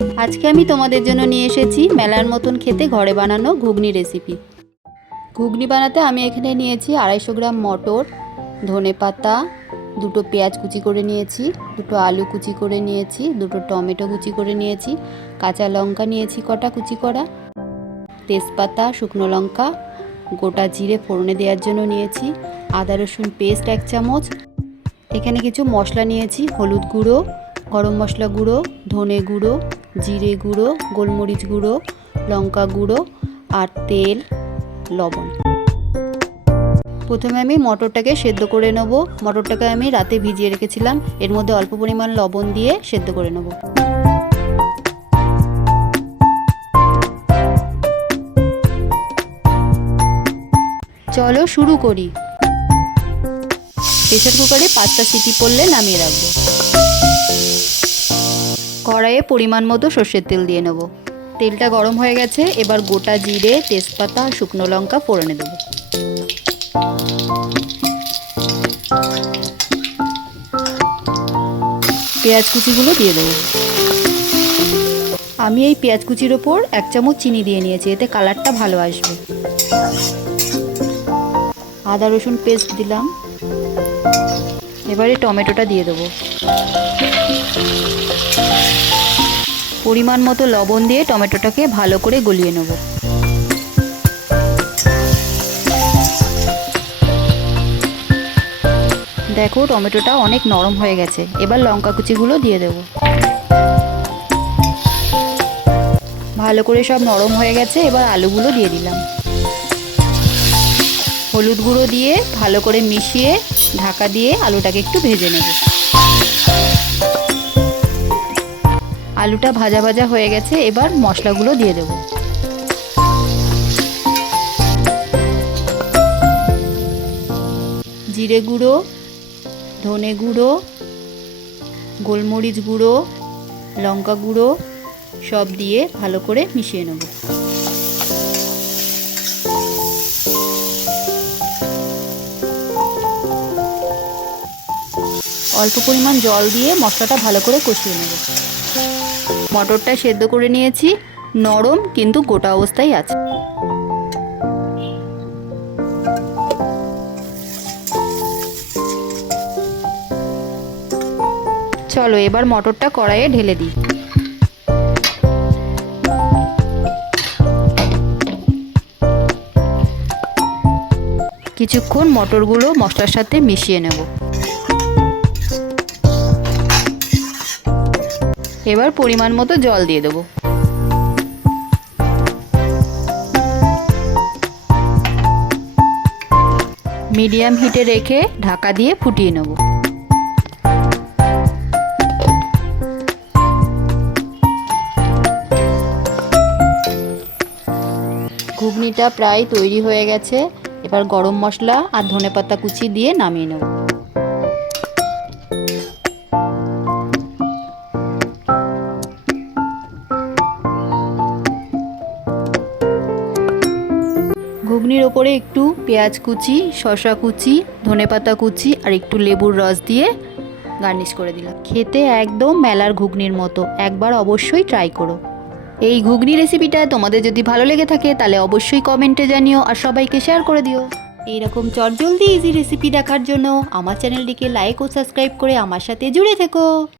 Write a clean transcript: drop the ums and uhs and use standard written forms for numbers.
আজকে আমি তোমাদের জন্য নিয়ে এসেছি মেলার মতন খেতে ঘরে বানানো ঘুগনি রেসিপি। ঘুগনি বানাতে আমি এখানে নিয়েছি 250 গ্রাম মটর, ধনেপাতা, দুটো পেঁয়াজ কুচি করে নিয়েছি, দুটো আলু কুচি করে নিয়েছি, দুটো টমেটো কুচি করে নিয়েছি, কাঁচা লঙ্কা নিয়েছি কটা কুচি করা, তেজপাতা, শুকনো লঙ্কা, গোটা জিরে ফোড়নে দেওয়ার জন্য নিয়েছি, আদা রসুন পেস্ট 1 চামচ। এখানে কিছু মশলা নিয়েছি, হলুদ গুঁড়ো, গরম মশলা গুঁড়ো, ধনে গুঁড়ো, জিরে গুঁড়ো, গোলমরিচ গুঁড়ো, লঙ্কা গুঁড়ো আর তেল, লবণ। প্রথমে আমি মটরটাকে সেদ্ধ করে নেব। মটরটাকে আমি রাতে ভিজিয়ে রেখেছিলাম, এর মধ্যে অল্প পরিমাণ লবণ দিয়ে সেদ্ধ করে নেব। চলো শুরু করি। প্রেসার কুকারে 5টা সিটি পড়লে নামিয়ে রাখবো। কড়াইয়ে পরিমাণ মতো সর্ষের তেল দিয়ে নেব। তেলটা গরম হয়ে গেছে, এবার গোটা জিরে, তেজপাতা, শুকনো লঙ্কা ফোড়নে দেব। পেঁয়াজ কুচিগুলো দিয়ে দেবো। আমি এই পেঁয়াজ কুচির ওপর 1 চামচ চিনি দিয়ে নিয়েছি, এতে কালারটা ভালো আসবে। আদা রসুন পেস্ট দিলাম। এবারে টমেটোটা দিয়ে দেবো। পরিমাণ মতো লবণ দিয়ে টমেটোটাকে ভালো করে গলিয়ে নেব। দেখো টমেটোটা অনেক নরম হয়ে গেছে, এবার লঙ্কা কুচিগুলো দিয়ে দেব। ভালো করে সব নরম হয়ে গেছে, এবার আলুগুলো দিয়ে দিলাম। হলুদ গুঁড়ো দিয়ে ভালো করে মিশিয়ে ঢাকা দিয়ে আলুটাকে একটু ভেজে নেব। আলুটা ভাজা ভাজা হয়ে গেছে, এবার মশলাগুলো দিয়ে দেব। জিরে গুঁড়ো, ধনে গুঁড়ো, গোলমরিচ গুঁড়ো, লঙ্কা গুঁড়ো সব দিয়ে ভালো করে মিশিয়ে নেব। অল্প পরিমাণ জল দিয়ে মশলাটা ভালো করে কষিয়ে নেব। মটরটা সেদ্ধ করে নিয়েছি, নরম কিন্তু গোটা অবস্থায় আছে। চলো এবার মটরটা কড়াইয়ে ঢেলে দিই। কিছুক্ষণ মটরগুলো মশলার সাথে মিশিয়ে নেব। এবার পরিমাণ মতো জল দিয়ে দেবো। মিডিয়াম হিটে রেখে ঢাকা দিয়ে ফুটিয়ে নেব। ঘুগনিটা প্রায় তৈরি হয়ে গেছে, এবার গরম মশলা আর ধনেপাতা কুচি দিয়ে নামিয়ে নেব। ঘুগনির ওপরে একটু পেঁয়াজ কুচি, শসা কুচি, ধনেপাতা কুচি আর একটু লেবুর রস দিয়ে গার্নিশ করে দিলাম। খেতে একদম মেলার ঘুগনির মতো, একবার অবশ্যই ট্রাই করো। এই ঘুগনি রেসিপিটা তোমাদের যদি ভালো লেগে থাকে তাহলে অবশ্যই কমেন্টে জানিও আর সবাইকে শেয়ার করে দিও। এইরকম চটজলদি ইজি রেসিপি দেখার জন্য আমার চ্যানেলটিকে লাইক ও সাবস্ক্রাইব করে আমার সাথে জুড়ে থেকো।